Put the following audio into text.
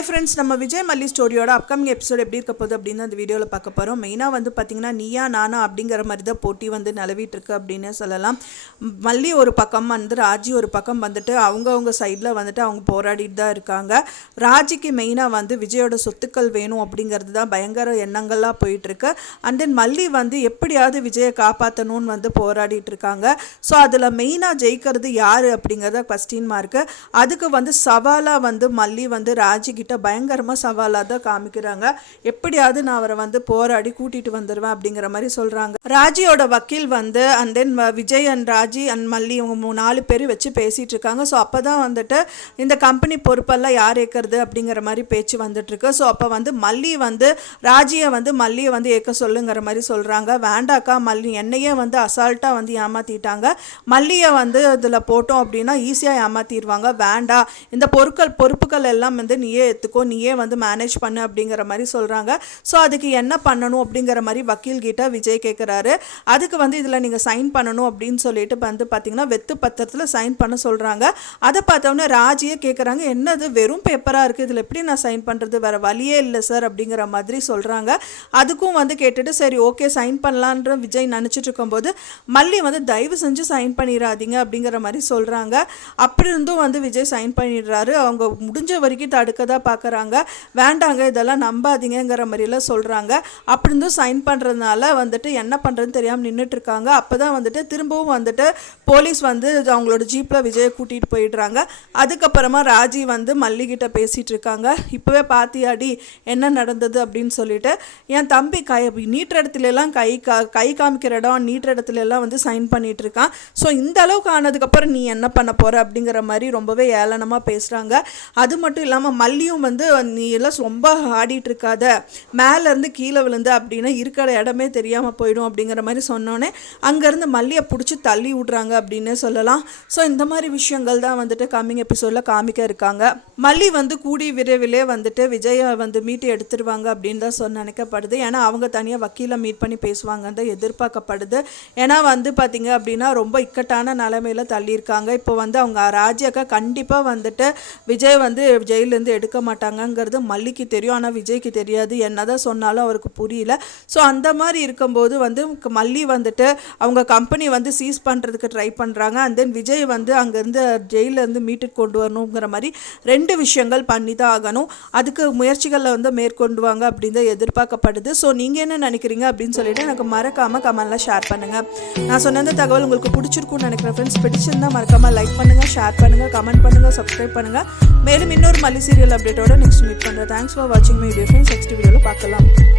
Hi friends நம்ம விஜய் மல்லி ஸ்டோரியோட upcoming episode எப்படி இருக்க போகுது அப்படின்னு அந்த வீடியோவில் பார்க்க போகிறோம் மெயினாக வந்து பார்த்திங்கன்னா நீயா நானா அப்படிங்கிற மாதிரி தான் போட்டி வந்து நிலவிட்டு இருக்கு அப்படின்னு சொல்லலாம். மல்லி ஒரு பக்கம் வந்து ராஜி ஒரு பக்கம் வந்துட்டு அவங்கவுங்க சைடில் வந்துட்டு அவங்க போராடிட்டு தான் இருக்காங்க. ராஜிக்கு மெயினாக வந்து விஜயோட சொத்துக்கள் வேணும் அப்படிங்கிறது தான் பயங்கர எண்ணங்கள்லாம் போயிட்டுருக்கு அண்ட் தென் மல்லி வந்து எப்படியாவது விஜயை காப்பாற்றணும்னு வந்து போராடிட்டு இருக்காங்க. ஸோ அதில் மெயினாக ஜெயிக்கிறது யார் அப்படிங்கிறத கொஸ்டின் மார்க்கு அதுக்கு வந்து சவாலாக வந்து மல்லி வந்து ராஜி கிட்ட பயங்கரமாக சவாலாக தான் காமிக்கிறாங்க. எப்படியாவது நான் அவரை வந்து போராடி கூட்டிட்டு வந்துடுவேன் அப்படிங்கிற மாதிரி சொல்கிறாங்க ராஜியோட வக்கீல் வந்து and then Vijay and Raji and Malli இவங்க மூ நாலு பேர் வச்சு பேசிகிட்டு இருக்காங்க. ஸோ அப்போ தான் வந்துட்டு இந்த கம்பெனி பொறுப்பெல்லாம் யார் ஏற்கிறது அப்படிங்கிற மாதிரி பேச்சு வந்துட்டுருக்கு ஸோ அப்போ வந்து மல்லி வந்து ராஜியை வந்து மல்லியை வந்து ஏற்க சொல்லுங்கிற மாதிரி சொல்கிறாங்க வேண்டாக்கா மல்லி என்னையே வந்து அசால்ட்டாக வந்து ஏமாற்றிட்டாங்க மல்லியை வந்து இதில் போட்டோம் அப்படின்னா ஈஸியாக ஏமாற்றிடுவாங்க வேண்டாம் இந்த பொருட்கள் பொறுப்புகள் எல்லாம் வந்து நீயே எடுத்துக்கோ நீயே வந்து மேனேஜ் பண்ணு அப்படிங்கிற மாதிரி சொல்கிறாங்க ஸோ அதுக்கு என்ன பண்ணணும் அப்படிங்கிற மாதிரி வக்கீல் கிட்ட விஜய் கேட்குறாரு அதுக்கு வந்து இதில் நீங்கள் சைன் பண்ணணும் அப்படின்னு சொல்லிட்டு வந்து பார்த்தீங்கன்னா வெத்து பத்திரத்தில் சைன் பண்ண சொல்கிறாங்க அதை பார்த்தோன்னே ராஜியே கேட்குறாங்க என்னது வெறும் பேப்பராக இருக்குது இதில் எப்படி நான் சைன் பண்ணுறது வேறு வழியே இல்லை சார் அப்படிங்கிற மாதிரி சொல்கிறாங்க அதுக்கும் வந்து கேட்டுட்டு சரி ஓகே சைன் பண்ணலான்ற விஜய் நினச்சிட்டு இருக்கும்போது மல்லி வந்து தயவு செஞ்சு சைன் பண்ணிடாதீங்க அப்படிங்கிற மாதிரி சொல்கிறாங்க அப்படி இருந்தும் வந்து விஜய் சைன் பண்ணிடுறாரு. அவங்க முடிஞ்ச வரைக்கும் தடுக்க தான் பார்க்குறாங்க. வேண்டாங்க இதெல்லாம் நம்பாதீங்கங்கிற மாதிரிலாம் சொல்கிறாங்க அப்படி இருந்தும் சைன் பண்ணுறதுனால வந்துட்டு என்ன பண்ணுறதுன்னு தெரியாமல் நின்றுட்டுருக்காங்க அப்போ தான் வந்துட்டு திரும்பவும் வந்துட்டு போலீஸ் வந்து அவங்களோட ஜீப்பில் விஜயை கூட்டிகிட்டு போயிடுறாங்க. அதுக்கப்புறமா ராஜி வந்து மல்லிகிட்ட பேசிகிட்டு இருக்காங்க இப்போவே பாத்தியாடி என்ன நடந்தது? அப்படின்னு சொல்லிட்டு. என் தம்பி கை நீட்டுற இடத்துல எல்லாம் கை கா கை காமிக்கிற இடம் நீட்டுற இடத்துலலாம் வந்து சைன் பண்ணிகிட்டு இருக்கான் ஸோ இந்த அளவுக்கு ஆனதுக்கப்புறம் நீ என்ன பண்ண போகிற அப்படிங்கிற மாதிரி ரொம்பவே ஏளனமாக பேசுகிறாங்க அது மட்டும் இல்லாமல் மல்லியும் வந்து நீ எல்லாம் ரொம்ப ஆடிட்டு இருக்காத. மேலேருந்து கீழே விழுந்து அப்படின்னா இருக்கிற இடமே தெரியாமல் போயிடும் அப்படிங்கிற மாதிரி சொன்னோன்னே அங்கேருந்து மல்லியை பிடிச்சி தள்ளி விட்றாங்க அப்படின்னு சொல்லலாம். ஸோ இந்த மாதிரி விஷயங்கள் தான் வந்துட்டு கம்மிங் எபிசோடில் காமிக்க இருக்காங்க. மல்லி வந்து கூடி விரைவிலே வந்துட்டு விஜயை வந்து மீட்டு எடுத்துருவாங்க அப்படின்னு தான் சொன்ன நினைக்கப்படுது. ஏன்னா அவங்க தனியாக வக்கீலை மீட் பண்ணி பேசுவாங்கன்னு தான் எதிர்பார்க்கப்படுது. ஏன்னா வந்து பார்த்தீங்க அப்படின்னா ரொம்ப இக்கட்டான நிலைமையில் தள்ளியிருக்காங்க இப்போ வந்து அவங்க ராஜியாக்கா கண்டிப்பாக வந்துட்டு விஜய் வந்து ஜெயிலேருந்து எடுக்க மாட்டாங்கங்கிறது மல்லிக்கு தெரியும் ஆனால் விஜய்க்கு தெரியாது. என்னதான் சொன்னாலும் அவருக்கு புரியல. ஸோ அந்த மாதிரி இருக்கும்போது வந்து மல்லி வந்துட்டு அவங்க கம்பெனி வந்து சீஸ் பண்ணுறதுக்கு ட்ரை பண்ணுறாங்க அண்ட் தென் விஜய் வந்து அங்கேருந்து ஜெயிலேருந்து மீட்டுக்கு கொண்டு வரணுங்கிற மாதிரி ரெண்டு விஷயங்கள் பண்ணி தான் ஆகணும். அதுக்கு முயற்சிகளில் வந்து மேற்கொண்டுவாங்க அப்படின்னு தான் எதிர்பார்க்கப்படுது. ஸோ நீங்கள் என்ன நினைக்கிறீங்க அப்படின்னு சொல்லிட்டு எனக்கு மறக்காமல் கமெண்ட்லாம் ஷேர் பண்ணுங்கள் நான் சொன்ன அந்த தகவல் உங்களுக்கு பிடிச்சிருக்கும்னு நினைக்கிறேன் ஃப்ரெண்ட்ஸ் பிடிச்சிருந்தால் மறக்காமல் லைக் பண்ணுங்கள் ஷேர் பண்ணுங்கள் கமெண்ட் பண்ணுங்கள் சப்ஸ்கிரைப் பண்ணுங்கள் மேலும் இன்னொரு மல்லி சீரியல் அப்டேட்டோட நெக்ஸ்ட் மீட் பண்ணுறேன் தேங்க்ஸ் ஃபார் வாட்சிங் மை வீடியோ ஃப்ரெண்ட்ஸ் நெக்ஸ்ட் வீடியோவில் பார்க்கலாம்